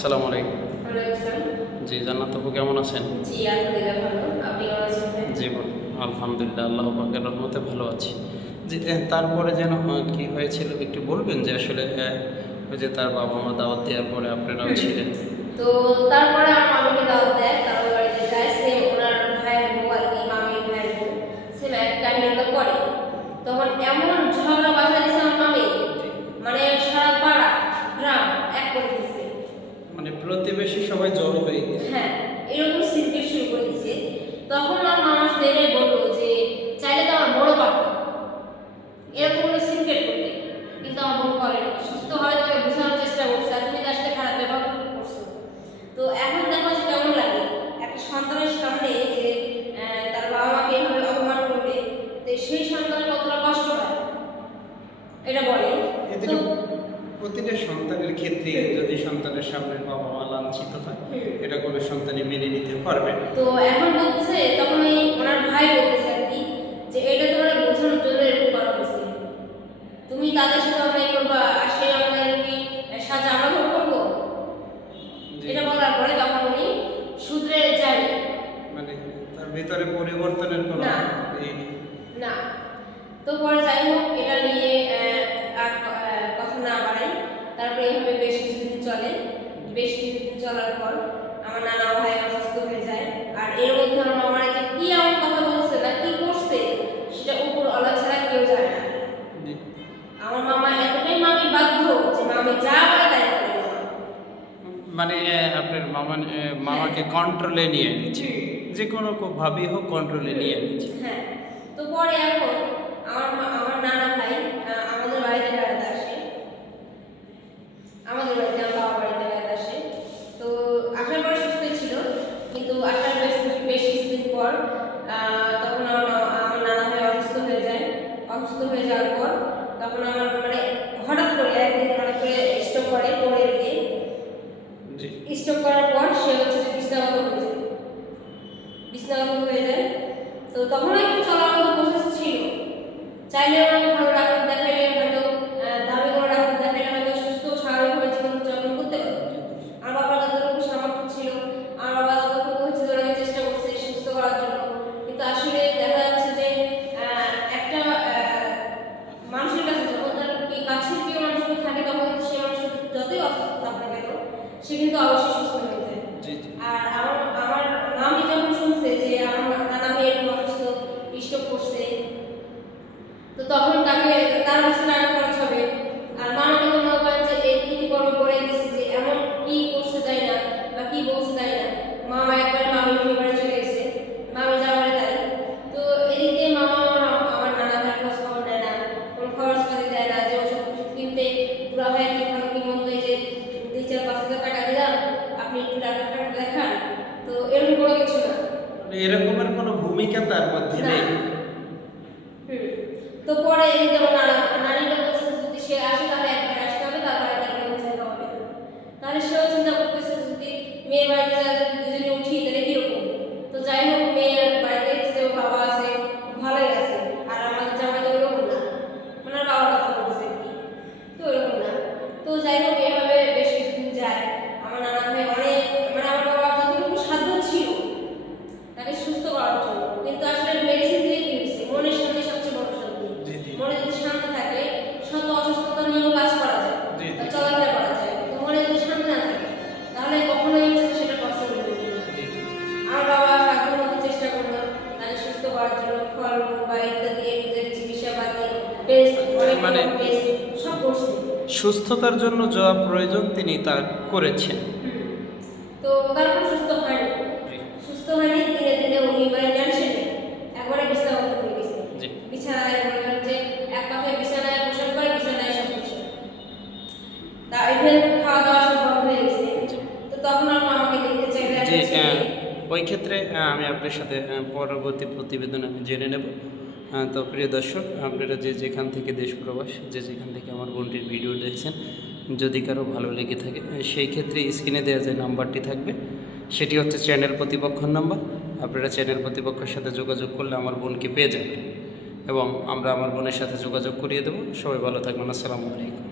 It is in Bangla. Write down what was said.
আসসালামু আলাইকুম। জি, জান্নাত আপু কেমন আছেন? জি, আলহামদুলিল্লাহ ভালো। আপনি কেমন আছেন? জি বলুন। আলহামদুলিল্লাহ আল্লাহ পাকের রহমতে ভালো আছি। জি, তারপরে যেন কি হয়েছিল একটু বলবেন যে আসলে ওই যে তার বাবা-মা দাওয়াত দেওয়ার পরে আপনারাও ছিলেন? তো তারপরে আমার মামিকে দাওয়াত দেয়, তার ওই বাড়িতে যায়। সেম ওনার ভাইয়ের বউ আর কি, মামির ভাইয়ের বউ সেম এক কাহিনীটা করে। তখন এমন ঝগড়া বাঁধা দিছে আমার মামি, জি। মানে সারা পাড়া গ্রাম এক করে দিছে। মানে প্রতিবেশী সবাই জড়ো হয়ে গেছে। হ্যাঁ, এরকম সিনক্রেট শুরু করে দিছে। তখন আমার মামা দেখে বলল যে চাইলে তো আমার বড় পারতো এরকম কোনো সিনক্রেট করতে, কিন্তু আমার বোন করেনি। সুস্থ হয় তাকে বোঝানোর চেষ্টা করছে, আর তুমি তার সাথে খারাপ ব্যবহার করছো। তো এখন দেখো যে কেমন লাগে একটা সন্তানের সামনে যে তার বাবা মাকে এভাবে অপমান করবে, তো সেই সন্তানের কতটা কষ্ট হয় এটা বলে। এতে তো প্রতিটা সন্তানের ক্ষেত্রে যদি সন্তানের সামনে বাবা-মা লাঞ্ছিত হয়, এটা কোনো সন্তানই মেনে নিতে পারবে না। তো এখন বলতেছে, তখন ওই ওনার ভাই বলতেছে আর কি, যে এটা তোমার বোঝানোর জন্য এরকম করা হয়েছে। তুমি তাদের সাথে অন্যায় করবা, আর সেই অন্যায়ের কি সাজা আমরা ভোগ করবো? জি। এটা বলার পরে তখন উনি শুধরে যায় মানে তার ভিতরে পরিবর্তনের কোনো না। এই নেই। না। তো পরে যাই হোক, এটা নিয়ে আর কথা না বাড়াই। তারপরে এইভাবে বেশ কিছুদিন চলে। বেশ কিছুদিন চলার পর আমার নানা ভাই অসুস্থ হয়ে যায়। আর এর মধ্যে আমার মামারা যে কি এমন কথা বলছে না কি করছে, সেটা উপর আল্লাহ ছাড়া কেউ জানে না। জি। আমার মামা এতটাই মামি বাধ্য যে মামি যা বলে তাই করে মামা। মানে আপনার মামাকে কন্ট্রোলে নিয়ে নিচ্ছে, যে কোনো ভাবেই হোক কন্ট্রোলে নিয়ে নিচ্ছে। হ্যাঁ। তো পরে এখন আমার নানা ভাই আমাদের বাড়িতে বেড়াতে আসে। আমাদের বাড়িতে আমার বাবার বাড়িতে বেড়াতে আসে। তো আসার পরে সুস্থ ছিল, কিন্তু আসার বেশ কিছুদিন পর তখন আমার নানা ভাই অসুস্থ হয়ে যায়। অসুস্থ হয়ে যাওয়ার পর তখন আমার মানে হঠাৎ করে একদিন হঠাৎ করে স্ট্রোক করে পড়ে গিয়ে। জি। স্ট্রোক করার পর সে হচ্ছে যে বিছানাগত হয়ে যায়। বিছানাগত হয়ে যায়। তো তখন একটু চলার মতো প্রসেস ছিল। চাইলে আমাকে ভালো ডাক্তার দেখাইলে হয়তো দামি কোনো ডাক্তার দেখাইলে হয়তো সুস্থ স্বাভাবিকভাবে জীবনযাপন করতে পারতো। আমার বাবার যতটুকু সামর্থ্য ছিল, আমার বাবা ততটুকু হচ্ছে ধরে আমি চেষ্টা করছি সুস্থ করার জন্য। কিন্তু আসলে দেখা যাচ্ছে যে একটা মানুষের কাছে যখন তার কাছের প্রিয় মানুষগুলো থাকে, তখন কিন্তু সে মানুষ যতই অসুস্থ থাক না কেন, সে কিন্তু অবশ্যই সুস্থ হয়ে যায়। জি। জি। আর আমার মামি যখন শুনছে যে আমার নানা ভাই এরকম অসুস্থ, স্ট্রোক করছে, তো তখন তাকে তার পিছনে আরো খরচ হবে। আর মামাকে তো মনে করেন যে এই নীতি কর্ম করে দিচ্ছে যে এমন কি করছে তাই না, বা কি বলছে তাই না। মামা একবারে মামির ফেভারে চলে গেছে, মামি যা বলে তাই। তো এদিক দিয়ে মামা আমার নানা ভাইয়ের খোঁজ খবর নেয় না, কোনো খরচ পাতি দেয় না, যে ওষুধ কিনতে পুরা ভাই কি ভালো কি মন্দ, এই যে 2-4-5 হাজার টাকা দিলাম, আপনি একটু ডাক্তারটা দেখান, তো এরকম কোনো কিছু না। মানে এরকমের কোনো ভূমিকা তার মধ্যে না। নেই। তো পরে এই যেমন নারীরা বলছে যদি সে আসে তাহলে একবার আসতে হবে, তারপরে তাকে বুঝাইতে হবে। তাহলে সেও চিন্তা করতেছে যদি মেয়ের বাড়িতে দুজনে উঠি তাহলে কিরকম। তো যাই হোক, মেয়ের বাড়িতে যে ওর বাবা আছে খুব ভালোই আছে, আর আমাদের জামাই তো ওরকম না, মানে ওর বাবার কথা বলতেছে আর কি, তো ওরকম না। তো যাই হোক, এভাবে বেশ কিছুদিন যায়। আমার নানা ভাই অনেক, মানে আমার বাবার যতটুকু সাধ্য ছিল তাকে সুস্থ করার জন্য, কিন্তু আসলে মেডিসিন দিয়ে কি হয়েছে, মনের শান্তি সবচেয়ে বড় শান্তি। জি। জি। মনে যদি শান্তি থাকে, শত অসুস্থতা নিয়েও কাজ করা যায়, জি। বা জি। চলাফেরা করা যায়। কিন্তু মনে যদি শান্তি না থাকে, তাহলে কখনোই হচ্ছে সেটা পসিবল হবে না। জি। জি। আমার বাবা সাধ্যমতো চেষ্টা করলো তাকে সুস্থ করার জন্য, ফল বা ইত্যাদি এদের চিকিৎসাপাতি টেস্ট, অনেক মানে টেস্ট সব করছে। সুস্থতার জন্য যা প্রয়োজন তিনি তা করেছেন। তো তারপর সুস্থ হয়নি। জি। সুস্থ হয়নি, দিনে দিনে উনি মানে টেনশনে একবারে বিছানাগত হয়ে গেছে। জি। বিছানায় মনে করেন যে এক কথায় বিছানায় প্রসব করে, বিছানায় সব কিছু, তা ইভেন খাওয়া দাওয়া সব বন্ধ হয়ে গেছে। জি। তো তখন আমার আমাকে দেখতে চাইলে জি। একটা ছেলে। ওই ক্ষেত্রে আমি আপনার সাথে পরবর্তী প্রতিবেদন আমি জেনে নেব। তো প্রিয় দর্শক, আপনারা যে যেখান থেকে দেশ প্রবাস, যে যেখান থেকে আমার বোনটির ভিডিও দেখছেন, যদি কারো ভালো লেগে থাকে, সেই ক্ষেত্রে স্ক্রিনে দেওয়া যে নাম্বারটি থাকবে সেটি হচ্ছে চ্যানেল প্রতিপক্ষর নাম্বার। আপনারা চ্যানেল প্রতিপক্ষের সাথে যোগাযোগ করলে আমার বোনকে পেয়ে যাবেন, এবং আমরা আমার বোনের সাথে যোগাযোগ করিয়ে দেবো। সবাই ভালো থাকবেন। আসসালামু আলাইকুম।